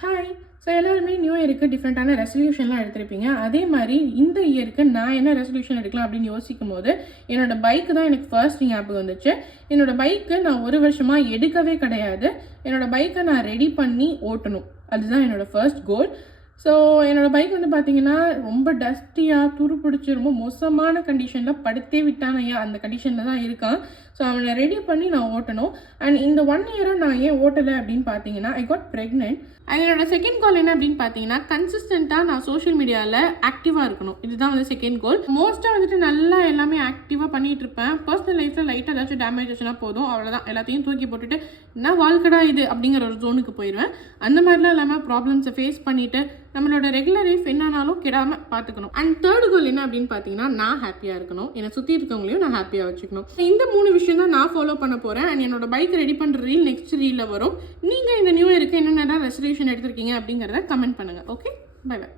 Hi. So எல்லாருமே new இயருக்கு டிஃப்ரெண்ட்டான ரெசல்யூஷன்லாம் எடுத்திருப்பீங்க. அதே மாதிரி இந்த இயருக்கு நான் என்ன ரெசல்யூஷன் எடுக்கலாம் அப்படின்னு யோசிக்கும் போது என்னோடய பைக்கு தான் எனக்கு ஃபர்ஸ்ட் ஞாபகம் வந்துச்சு. என்னோடய பைக்கு நான் 1 வருஷமாக எடுக்கவே கிடையாது. என்னோடய பைக்கை நான் ரெடி பண்ணி ஓட்டணும். அதுதான் என்னோடய ஃபர்ஸ்ட் கோல். ஸோ என்னோடய பைக் வந்து பார்த்திங்கன்னா ரொம்ப டஸ்டியாக துரு பிடிச்சி ரொம்ப மோசமான கண்டிஷனில் படுத்தே விட்டானையா அந்த கண்டிஷனில் தான் இருக்கான். ஸோ அவனை ரெடி பண்ணி நான் ஓட்டணும். அண்ட் இந்த 1 இயராக நான் ஏன் ஓட்டலை அப்படின்னு பார்த்தீங்கன்னா ஐ காட் ப்ரெக்னென்ட். அண்ட் என்னோடய செகண்ட் கோல் என்ன அப்படின்னு பார்த்தீங்கன்னா கன்சிஸ்டண்ட்டாக நான் சோஷியல் மீடியாவில் ஆக்டிவாக இருக்கணும். இதுதான் வந்து செகண்ட் கோல். மோஸ்ட்டாக வந்துட்டு நல்லா எல்லாமே ஆக்டிவாக பண்ணிகிட்டு இருப்பேன். பர்சனல் லைஃப்பில் லைட்டாக ஏதாச்சும் டேமேஜ் ஆச்சுன்னா போதும், அவ்வளோதான், எல்லாத்தையும் தூக்கி போட்டுட்டு என்ன வாழ்க்கடா இது அப்படிங்கிற ஒரு ஜோனுக்கு போயிடுவேன். அந்த மாதிரிலாம் இல்லாமல் ப்ராப்ளம்ஸை ஃபேஸ் பண்ணிவிட்டு நம்மளோட ரெகுலர் லைஃப் என்னானாலும் கெடாமல் பார்த்துக்கணும். அண்ட் தேர்ட் கோல் என்ன அப்படின்னு பார்த்தீங்கன்னா நான் ஹாப்பியாக இருக்கணும், என்னை சுற்றி இருக்கவங்களையும் நான் ஹாப்பியாக வச்சுக்கணும். இந்த 3 விஷயம் தான் நான் ஃபாலோ பண்ண போகிறேன். அண்ட் என்னோட பைக் ரெடி பண்ணுற ரீல் நெக்ஸ்ட் ரீலில் வரும். நீங்கள் இந்த நியூ இயருக்கு என்னென்ன ரெசல்யூஷன் எடுத்திருக்கீங்க அப்படிங்கிறத கமெண்ட் பண்ணுங்கள். Okay, bye by.